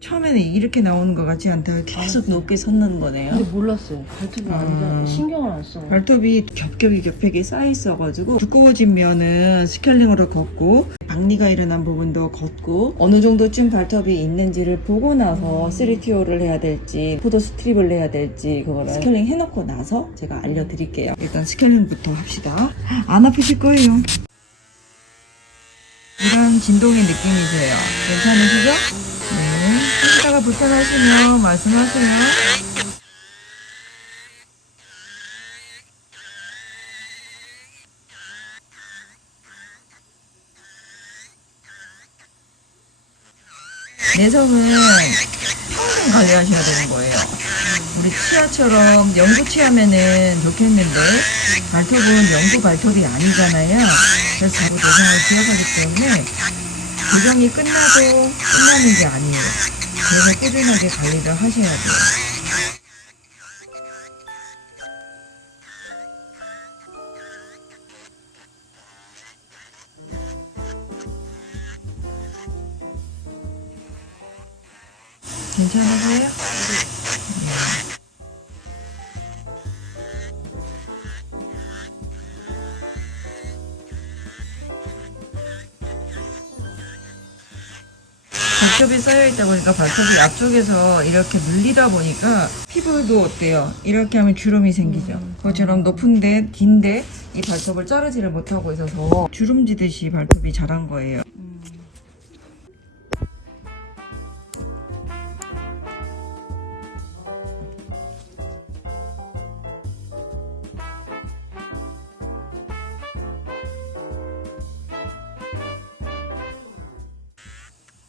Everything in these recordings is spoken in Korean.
처음에는 이렇게 나오는 것 같지 않다가 계속 높게 솟는 거네요. 근데 몰랐어요. 발톱이 아니라 음. 신경을 안 써. 발톱이 겹겹이 겹겹이 쌓여 있어가지고 두꺼워진 면은 스케일링으로 걷고 박리가 일어난 부분도 걷고 어느 정도쯤 발톱이 있는지를 보고 나서 3TO를 해야 될지 포도 스트립을 해야 될지 그거를 스케일링 해놓고 나서 제가 알려드릴게요 일단 스케일링부터 합시다 안 아프실 거예요 이런 진동의 느낌이세요 괜찮으시죠? 네 하시다가 불편하시면 말씀하세요 내성은 평생 관리하셔야 되는 거예요. 우리 치아처럼 영구 치아면은 좋겠는데 발톱은 영구 발톱이 아니잖아요. 그래서 자꾸 내성을 기억하기 때문에 교정이 끝나도 끝나는 게 아니에요. 그래서 꾸준하게 관리를 하셔야 돼요. 괜찮으세요? 발톱이 쌓여있다 보니까 발톱이 앞쪽에서 이렇게 물리다 보니까 피부도 어때요? 이렇게 하면 주름이 생기죠. 그것처럼 높은데 긴데 이 발톱을 자르지를 못하고 있어서 주름지듯이 발톱이 자란 거예요.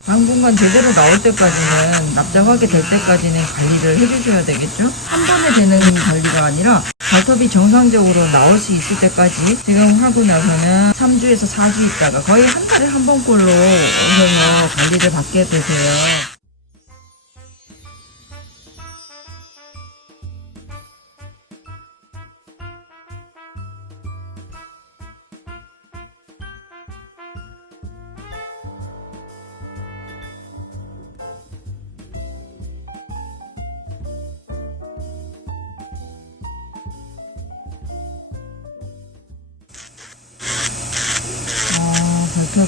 당분간 제대로 나올 때까지는 납작하게 될 때까지는 관리를 해주셔야 되겠죠? 한 번에 되는 관리가 아니라 발톱이 정상적으로 나올 수 있을 때까지 지금 하고 나서는 3주에서 4주 있다가 거의 한 달에 한 번꼴로 오셔서 관리를 받게 되세요.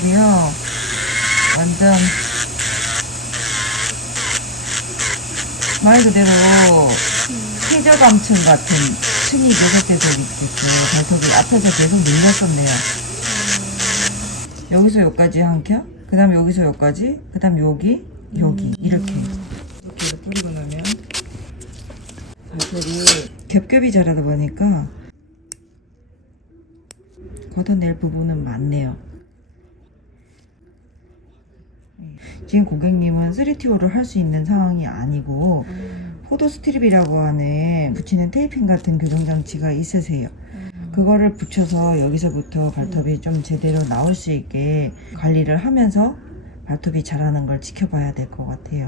아, 발톱이요. 완전 말 그대로 쾌저감층 같은 층이 계속해서 있겠어요. 발톱이 앞에서 계속 밀렸었네요. 여기서 여기까지 한 켜, 그 다음 여기서 여기까지, 그 다음 여기, 여기 이렇게 이렇게 해서 뿌리고 나면 발톱이 겹겹이 자라다 보니까 걷어낼 부분은 많네요. 지금 고객님은 3TO를 할 수 있는 상황이 아니고 포도 스트립이라고 하는 붙이는 테이핑 같은 교정 장치가 있으세요. 그거를 붙여서 여기서부터 발톱이 좀 제대로 나올 수 있게 관리를 하면서 발톱이 자라는 걸 지켜봐야 될 것 같아요.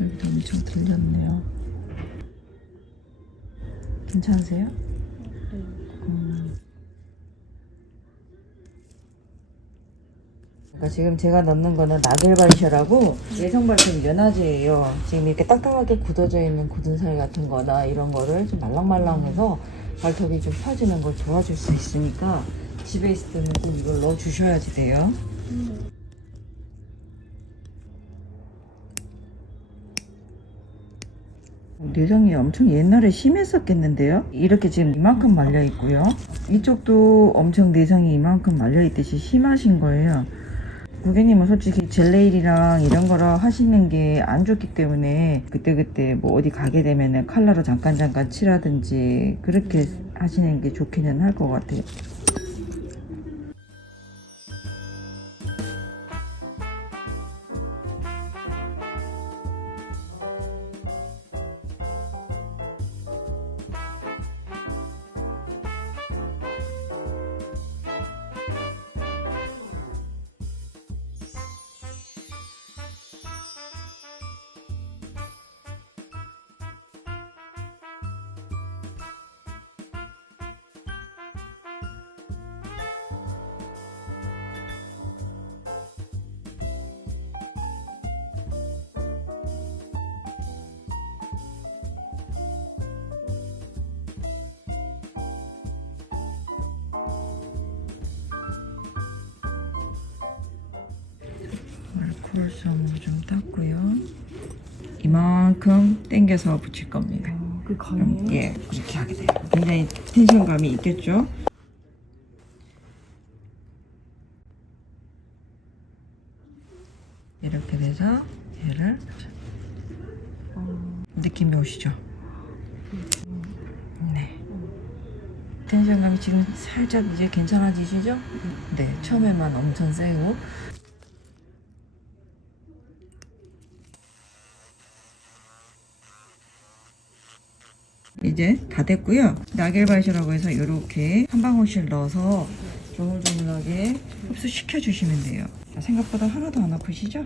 여기도 엄청 들렸네요. 괜찮으세요? 음. 지금 제가 넣는 거는 나겔발셔라고 예성 발톱 연화제예요. 지금 이렇게 딱딱하게 굳어져 있는 굳은 살 같은 거나 이런 거를 좀 말랑말랑해서 발톱이 좀 펴지는 걸 도와줄 수 있으니까 집에 있을 때는 꼭 이걸 넣어 주셔야지 돼요. 뇌정이 엄청 옛날에 심했었겠는데요? 이렇게 지금 이만큼 말려 있고요. 이쪽도 엄청 내성이 이만큼 말려 있듯이 심하신 거예요. 고객님은 솔직히 젤레일이랑 이런 거를 하시는 게 안 좋기 때문에 그때그때 뭐 어디 가게 되면은 컬러로 잠깐 잠깐 칠하든지 그렇게 하시는 게 좋기는 할 것 같아요. 알코올성을 좀 닦고요. 이만큼 당겨서 붙일 겁니다. 그 그럼 예, 그렇게 하게 돼요. 굉장히 텐션감이 있겠죠? 이렇게 돼서 얘를 느낌이 오시죠? 네. 텐션감이 지금 살짝 이제 괜찮아지시죠? 네, 처음에만 엄청 세고 이제 다 됐고요. 나겔바이시라고 해서 이렇게 한 방울씩 넣어서 조물조물하게 흡수시켜 주시면 돼요. 자, 생각보다 하나도 안 아프시죠?